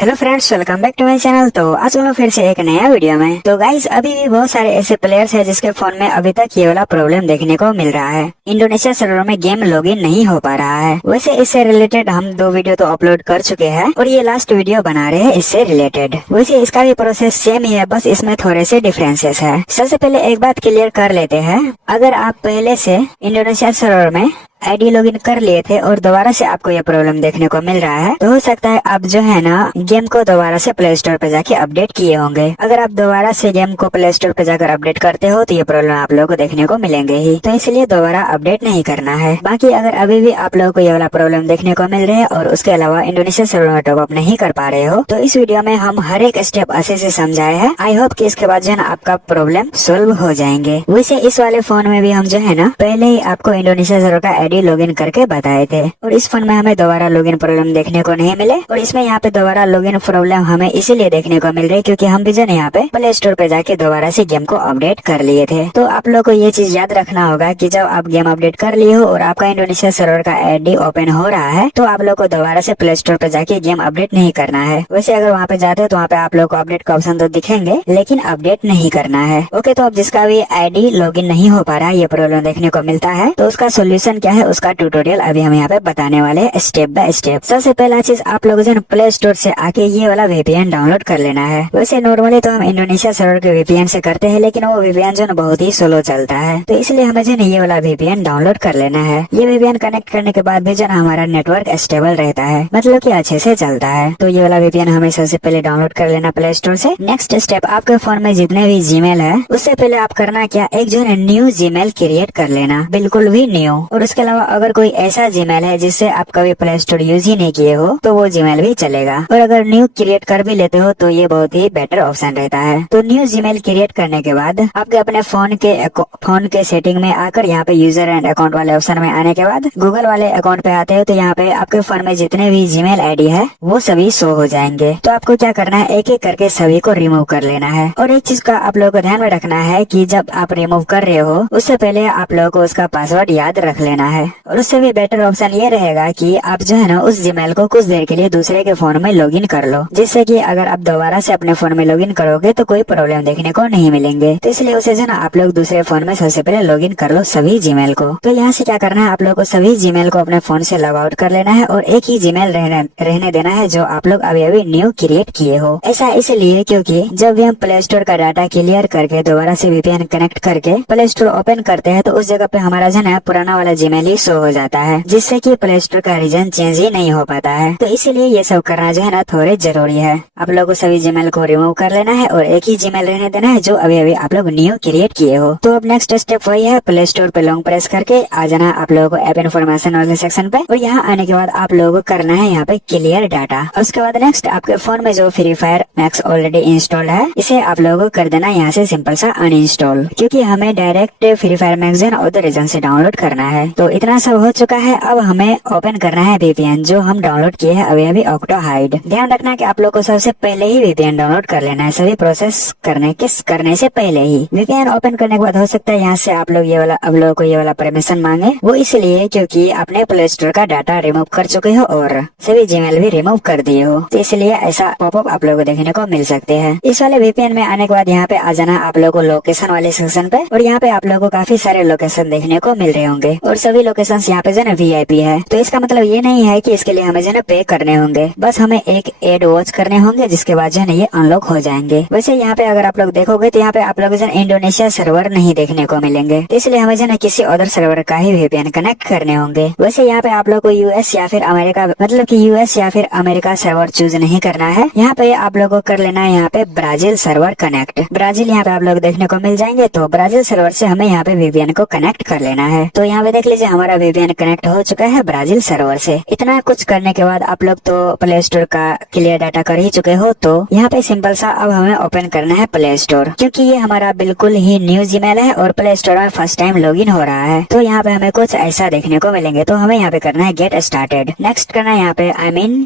Hello friends, welcome back to my channel. तो आज हम लोग फिर से एक नया वीडियो में। तो गाइस, अभी भी बहुत सारे ऐसे प्लेयर्स हैं जिसके फोन में अभी तक ये वाला प्रॉब्लम देखने को मिल रहा है। इंडोनेशिया सर्वर में गेम लॉगिन नहीं हो पा रहा है। वैसे इससे रिलेटेड हम 2 वीडियो तो अपलोड कर चुके हैं और ये लास्ट वीडियो बना रहे हैं इससे रिलेटेड। वैसे इसका भी प्रोसेस सेम ही है, बस इसमें थोड़े से डिफरेंसेस है। सबसे पहले एक बात क्लियर कर लेते हैं, अगर आप पहले से इंडोनेशिया सर्वर में आईडी लॉगिन कर लिए थे और दोबारा से आपको ये प्रॉब्लम देखने को मिल रहा है, तो हो सकता है आप जो है ना गेम को दोबारा से प्ले स्टोर पे जाके अपडेट किए होंगे। अगर आप दोबारा से गेम को प्ले स्टोर पे जाकर अपडेट करते हो तो ये प्रॉब्लम आप लोगों को देखने को मिलेंगे ही, तो इसलिए दोबारा अपडेट नहीं करना है। बाकी अगर अभी भी आप लोगों को ये वाला प्रॉब्लम देखने को मिल रहा है और उसके अलावा इंडोनेशिया सर्वर में टॉपअप नहीं कर पा रहे हो, तो इस वीडियो में हम हर एक स्टेप अच्छे से समझाए हैं। आई होप कि इसके बाद जो है ना आपका प्रॉब्लम सोल्व हो जाएंगे। वैसे इस वाले फोन में भी हम जो है ना पहले ही आपको इंडोनेशिया सर्वर का आईडी लॉगिन करके बताए थे और इस फोन में हमें दोबारा लॉगिन प्रॉब्लम देखने को नहीं मिले। और इसमें यहाँ पे दोबारा लॉगिन प्रॉब्लम हमें इसीलिए देखने को मिल रही है क्योंकि हम भी जो है यहाँ पे प्ले स्टोर पे जाके दोबारा से गेम को अपडेट कर लिए थे। तो आप लोग को ये चीज याद रखना होगा कि जब आप गेम अपडेट कर लिए हो और आपका इंडोनेशिया सर्वर का आईडी ओपन हो रहा है, तो आप लोग को दोबारा से प्ले स्टोर पे जाके गेम अपडेट नहीं करना है। वैसे अगर वहाँ पे जाते हो तो वहाँ पे आप लोग को अपडेट का ऑप्शन तो दिखेंगे, लेकिन अपडेट नहीं करना है। ओके, तो अब जिसका भी आईडी लॉगिन नहीं हो पा रहा है, ये प्रॉब्लम देखने को मिलता है, तो उसका सोल्यूशन क्या है उसका ट्यूटोरियल अभी हम यहाँ पे बताने वाले हैं स्टेप बाय स्टेप। सबसे पहला चीज आप लोग जो प्ले स्टोर से आके ये वाला वीपीएन डाउनलोड कर लेना है। वैसे नॉर्मली तो हम इंडोनेशिया सर्वर के वीपीएन से करते हैं, लेकिन वो वीपीएन जो बहुत ही स्लो चलता है, तो इसलिए हमें जो ये वाला वीपीएन डाउनलोड कर लेना है। ये वीपीएन कनेक्ट करने के बाद भी जो हमारा नेटवर्क स्टेबल रहता है, मतलब कि अच्छे से चलता है। तो ये वाला वीपीएन हमें सबसे पहले डाउनलोड कर लेना प्ले स्टोर से। नेक्स्ट स्टेप, आपके फोन में जितने भी जीमेल है उससे पहले आप करना क्या, एक जो है न्यू जीमेल क्रिएट कर लेना, बिल्कुल भी न्यू। और उसके अलावा अगर कोई ऐसा जीमेल है जिससे आप कभी प्ले स्टोर यूज ही नहीं किए हो तो वो जीमेल भी चलेगा। और अगर न्यू क्रिएट कर भी लेते हो तो ये बहुत ही बेटर ऑप्शन रहता है। तो न्यू जीमेल क्रिएट करने के बाद आपके अपने फोन के सेटिंग में आकर यहाँ पे यूजर एंड अकाउंट वाले ऑप्शन में आने के बाद गूगल वाले अकाउंट पे आते हो, तो यहाँ पे आपके फोन में जितने भी जीमेल आईडी है वो सभी शो हो जाएंगे। तो आपको क्या करना है, एक एक करके सभी को रिमूव कर लेना है। और एक चीज का आप लोगों को ध्यान में रखना है कि जब आप रिमूव कर रहे हो उससे पहले आप लोगों को उसका पासवर्ड याद रख लेना है। और उससे भी बेटर ऑप्शन ये रहेगा कि आप जो है ना उस जीमेल को कुछ देर के लिए दूसरे के फोन में लॉगिन कर लो, जिससे कि अगर आप दोबारा से अपने फोन में लॉगिन करोगे तो कोई प्रॉब्लम देखने को नहीं मिलेंगे। तो इसलिए उसे जो ना आप लोग दूसरे फोन में सबसे पहले लॉगिन कर लो सभी जीमेल को। तो यहाँ से क्या करना है, आप लोग को सभी जीमेल को अपने फोन से लॉग आउट कर लेना है और एक ही जीमेल रहने देना है जो आप लोग अभी अभी न्यू क्रिएट किए हो। ऐसा इसलिए क्योंकि जब भी हम प्ले स्टोर का डाटा क्लियर करके दोबारा से वीपीएन कनेक्ट करके प्ले स्टोर ओपन करते हैं, तो उस जगह पे हमारा जो है पुराना वाला जीमेल ही शो हो जाता है, जिससे कि प्ले स्टोर का रीजन चेंज ही नहीं हो पाता है। तो इसीलिए ये सब करना जो है ना थोड़े जरूरी है। आप लोगों को सभी जीमेल को रिमूव कर लेना है और एक ही जीमेल रहने देना है जो अभी अभी आप लोग न्यू क्रिएट किए हो। तो अब नेक्स्ट स्टेप वही है, प्ले स्टोर पे लॉन्ग प्रेस करके आ जाना आप लोगों को ऐप इन्फॉर्मेशन वाले सेक्शन पे, और यहाँ आने के बाद आप लोगों को करना है यहाँ पे क्लियर डाटा। उसके बाद नेक्स्ट आपके फोन में जो free Fire max already installed है, इसे आप लोगों को कर देना यहाँ से सिंपल सा अनइंस्टॉल, क्योंकि हमें direct Free Fire Max other region से डाउनलोड करना है। तो इतना सब हो चुका है, अब हमें ओपन करना है वीपीएन जो हम डाउनलोड किए हैं अभी अभी ऑक्टो हाइड। ध्यान रखना कि आप लोग को सबसे पहले ही वीपीएन डाउनलोड कर लेना है, सभी प्रोसेस करने से पहले ही। वीपीएन ओपन करने के बाद हो सकता है यहाँ से आप लोग ये वाला परमिशन मांगे, वो इसलिए क्योंकि आपने प्ले स्टोर का डाटा रिमूव कर चुके हो और सभी जीमेल भी रिमूव कर दिए हो, तो इसलिए ऐसा पॉपअप आप लोगों को देखने को मिल सकते हैं। इस वाले वीपीएन में आने के बाद यहाँ पे आ जाना आप लोग को लोकेशन वाले सेक्शन पे, और यहाँ पे आप लोगों को काफी सारे लोकेशन देखने को मिल रहे होंगे और सभी लोकेशन यहाँ पे जो है वीआईपी है। तो इसका मतलब ये नहीं है कि इसके लिए हमें जो है पे करने होंगे, बस हमें एक एड वॉच करने होंगे जिसके बाद जो है ये अनलॉक हो जाएंगे। वैसे यहाँ पे अगर आप लोग देखोगे तो यहाँ पे आप लोग जो इंडोनेशिया सर्वर नहीं देखने को मिलेंगे, इसलिए हमें जो है किसी अदर सर्वर का ही वीपीएन कनेक्ट करने होंगे। वैसे यहाँ पे आप लोग को यूएस या फिर अमेरिका, मतलब कि यूएस या फिर अमेरिका सर्वर चूज नहीं करना है। यहाँ पे आप लोग को कर लेना है यहाँ पे ब्राजील सर्वर कनेक्ट। ब्राजील यहाँ पे आप लोग देखने को मिल जाएंगे, तो ब्राजील सर्वर से हमें यहाँ पे वीपीएन को कनेक्ट कर लेना है। तो यहाँ पे देख लीजिए हमारा वीपीएन कनेक्ट हो चुका है ब्राजील सर्वर से। इतना कुछ करने के बाद आप लोग तो प्ले स्टोर का क्लियर डाटा कर ही चुके हो, तो यहाँ पे सिंपल सा अब हमें ओपन करना है प्ले स्टोर, क्योंकि ये हमारा बिल्कुल ही न्यू जीमेल है और प्ले स्टोर में फर्स्ट टाइम लॉगिन हो रहा है। तो यहाँ पे हमें कुछ ऐसा देखने को मिलेंगे, तो हमें यहाँ पे करना है गेट स्टार्टेड। नेक्स्ट करना है यहाँ पे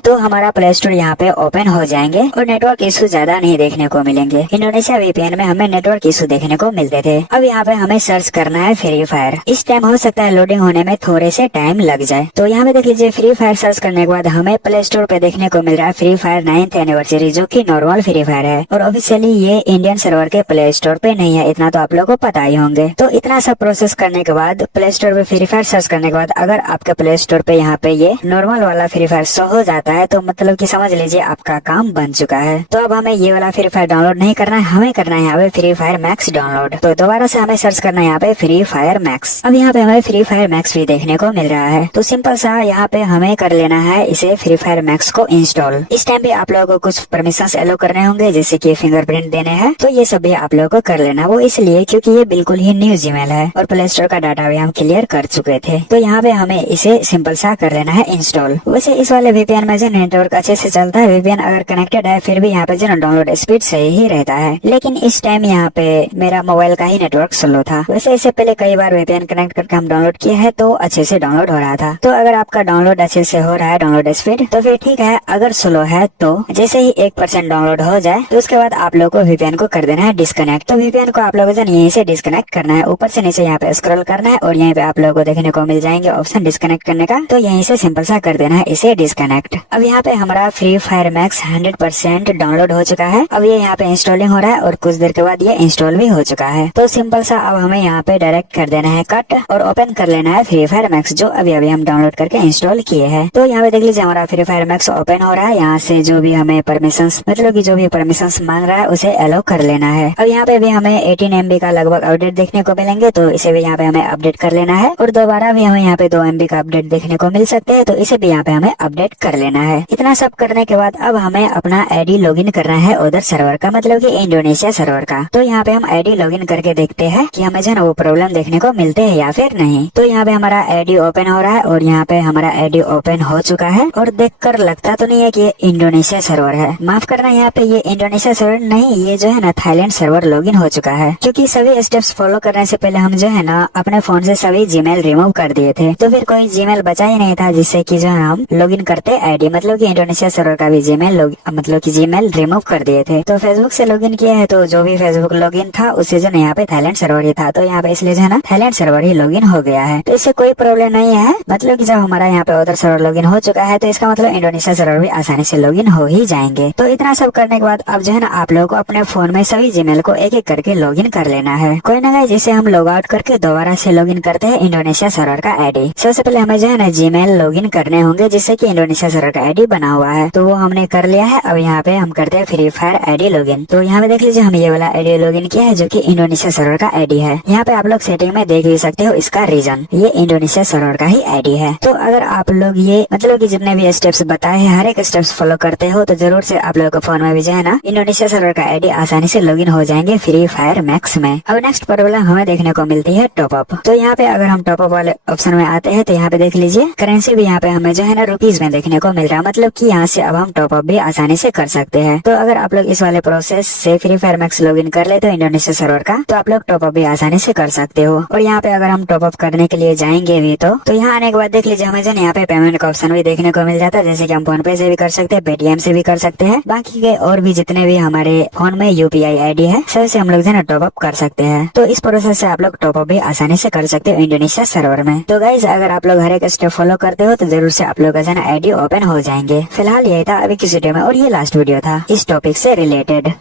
तो हमारा प्ले स्टोर यहाँ पे ओपन हो जाएंगे और नेटवर्क इशू ज्यादा नहीं देखने को मिलेंगे। इंडोनेशिया वीपीएन में हमें नेटवर्क इशू देखने को मिलते थे। अब यहाँ पे हमें सर्च करना है फ्री फायर। इस टाइम हो सकता है लोडिंग होने होने में थोड़े से टाइम लग जाए। तो यहाँ पे देख लीजिए फ्री फायर सर्च करने के बाद हमें प्ले स्टोर पे देखने को मिल रहा है फ्री फायर 9th एनिवर्सरी, जो कि नॉर्मल फ्री फायर है और ऑफिशियली ये इंडियन सर्वर के प्ले स्टोर पे नहीं है, इतना तो आप लोगों को पता ही होंगे। तो इतना सब प्रोसेस करने के बाद प्ले स्टोर पे फ्री फायर सर्च करने के बाद अगर आपके प्ले स्टोर पे यहाँ पे ये नॉर्मल वाला फ्री फायर शो हो जाता है तो मतलब कि समझ लीजिए आपका काम बन चुका है। तो अब हमें ये वाला फ्री फायर डाउनलोड नहीं करना है, हमें करना है यहाँ पे फ्री फायर मैक्स डाउनलोड। तो दोबारा से हमें सर्च करना है यहाँ पे फ्री फायर मैक्स। अब यहाँ पे हमें फ्री फायर मैक्स भी देखने को मिल रहा है। तो सिंपल सा यहाँ पे हमें कर लेना है इसे फ्री फायर मैक्स को इंस्टॉल। इस टाइम पे आप लोगों को कुछ परमिशन एलो करने होंगे, जैसे कि फिंगरप्रिंट देने हैं, तो ये सब भी आप लोगों को कर लेना। वो इसलिए क्योंकि ये बिल्कुल ही न्यू जीमेल है और प्ले स्टोर का डाटा भी हम क्लियर कर चुके थे। तो यहाँ पे हमें इसे सिंपल सा कर लेना है इंस्टॉल। वैसे इस वाले वीपीएन में जो नेटवर्क अच्छे से चलता है, वीपीएन अगर कनेक्टेड है फिर भी यहाँ पे जो डाउनलोड स्पीड सही ही रहता है, लेकिन इस टाइम यहाँ पे मेरा मोबाइल का ही नेटवर्क स्लो था। वैसे इससे पहले कई बार वीपीएन कनेक्ट करके हम डाउनलोड किए हैं तो अच्छे से डाउनलोड हो रहा था। तो अगर आपका डाउनलोड अच्छे से हो रहा है डाउनलोड स्पीड तो फिर ठीक है, अगर स्लो है तो जैसे ही 1% डाउनलोड हो जाए तो उसके बाद आप लोगों को वीपीएन को कर देना है डिस्कनेक्ट। तो वीपीएन को आप लोगों को यहीं से डिस्कनेक्ट करना है, ऊपर से नीचे यहाँ पे स्क्रॉल करना है और यहीं पे आप लोगों को देखने को मिल जाएंगे ऑप्शन डिस्कनेक्ट करने का, तो यहीं से सिंपल सा कर देना है इसे डिस्कनेक्ट। अब यहाँ पे हमारा फ्री फायर मैक्स 100% डाउनलोड हो चुका है। अब ये यहाँ पे इंस्टॉलिंग हो रहा है और कुछ देर के बाद ये इंस्टॉल भी हो चुका है। तो सिंपल सा अब हमें यहाँ पे डायरेक्ट कर देना है कट और ओपन कर लेना है फ्री फायर मैक्स, जो अभी अभी हम डाउनलोड करके इंस्टॉल किए हैं। तो यहाँ पे देख लीजिए हमारा फ्री फायर मैक्स ओपन हो रहा है। यहाँ से जो भी हमें परमिशन मतलब की जो भी परमिशन मांग रहा है उसे एलो कर लेना है। अब यहाँ पे भी हमें 18 MB का लगभग अपडेट देखने को मिलेंगे, तो इसे भी यहाँ पे हमें अपडेट कर लेना है और दोबारा भी हमें यहाँ पे 2 MB का अपडेट देखने को मिल सकते हैं, तो इसे भी यहाँ पे हमें अपडेट कर लेना है। इतना सब करने के बाद अब हमें अपना आईडी लॉगिन करना है उधर सर्वर का, मतलब कि इंडोनेशिया सर्वर का। तो यहाँ पे हम आईडी लॉगिन करके देखते हैं कि हमें जो वो प्रॉब्लम देखने को मिलते हैं या फिर नहीं। तो यहाँ पे हमारा आईडी ओपन हो रहा है और यहाँ पे हमारा आईडी ओपन हो चुका है और देखकर लगता तो नहीं है कि ये इंडोनेशिया सर्वर है, माफ करना यहाँ पे ये इंडोनेशिया सर्वर नहीं, ये जो है ना थाईलैंड सर्वर लॉगिन हो चुका है। क्योंकि सभी स्टेप्स फॉलो करने से पहले हम जो है ना अपने फोन से सभी जीमेल रिमूव कर दिए थे, तो फिर कोई जीमेल बचा ही नहीं था जिससे कि जो है हम लॉगिन करते आईडी, मतलब कि इंडोनेशिया सर्वर का भी जीमेल मतलब कि जीमेल रिमूव कर दिए थे। तो फेसबुक से लॉगिन किया है, तो जो भी फेसबुक लॉगिन था उससे जो यहाँ पे थाईलैंड सर्वर ही था, तो यहाँ पे इसलिए जो है ना थाईलैंड सर्वर ही लॉगिन हो गया है। तो इससे कोई प्रॉब्लम नहीं है, मतलब कि जब हमारा यहाँ पे उधर सर्वर लॉगिन हो चुका है तो इसका मतलब इंडोनेशिया सर्वर भी आसानी से लॉगिन हो ही जाएंगे। तो इतना सब करने के बाद अब जो है ना आप लोगों को अपने फोन में सभी जीमेल को एक एक करके लॉगिन कर लेना है। कोई ना गाइस, जैसे हम लॉग आउट करके दोबारा से लॉगिन करते हैं इंडोनेशिया सर्वर का आईडी। सबसे पहले हमें जो है ना जीमेल लॉगिन करने होंगे जिससे कि इंडोनेशिया सर्वर का आईडी बना हुआ है, तो वो हमने कर लिया है। अब यहाँ पे हम करते हैं फ्री फायर आईडी लॉगिन। तो यहाँ पे देख लीजिए हम ये वाला आईडी लॉगिन किया है जो कि इंडोनेशिया सर्वर का आईडी है। यहाँ पे आप लोग सेटिंग में देख भी सकते हो इसका रीजन, ये इंडोनेशिया सर्वर का ही आईडी है। तो अगर आप लोग ये मतलब कि जितने भी स्टेप्स बताए हैं हर एक स्टेप्स फॉलो करते हो तो जरूर से आप लोगों को फोन में भी जो है ना इंडोनेशिया सर्वर का आईडी आसानी से लॉगिन हो जाएंगे फ्री फायर मैक्स में। अब नेक्स्ट प्रॉब्लम हमें देखने को मिलती है टॉपअप। तो यहाँ पे अगर हम टॉपअप वाले ऑप्शन में आते हैं तो यहाँ पे देख लीजिए करेंसी भी यहाँ पे हमें जो है ना रुपीज में देखने को मिल रहा है, मतलब कि यहाँ से अब हम टॉपअप भी आसानी से कर सकते हैं। तो अगर आप लोग इस वाले प्रोसेस से फ्री फायर मैक्स लॉगिन कर लेते हो इंडोनेशिया सर्वर का, तो आप लोग टॉपअप भी आसानी से कर सकते हो। और यहाँ पे अगर हम टॉपअप करने के लिए जाएंगे भी तो यहाँ आने के बाद देख लीजिए हमें जो यहाँ पे पेमेंट का ऑप्शन भी देखने को मिल जाता है, जैसे कि हम फोन पे से भी कर सकते हैं, पेटीएम से भी कर सकते हैं, बाकी के और भी जितने भी हमारे फोन में यूपीआई आईडी है सबसे हम लोग जो है ना टॉपअप कर सकते हैं। तो इस प्रोसेस से आप लोग टॉपअप भी आसानी से कर सकते हो इंडोनेशिया सर्वर में। तो गाइज अगर आप लोग हर एक स्टेप फॉलो करते हो तो जरूर से आप लोग का जो है ना आईडी ओपन हो जाएंगे। फिलहाल यही था अभी की वीडियो में और ये लास्ट वीडियो था इस टॉपिक से रिलेटेड।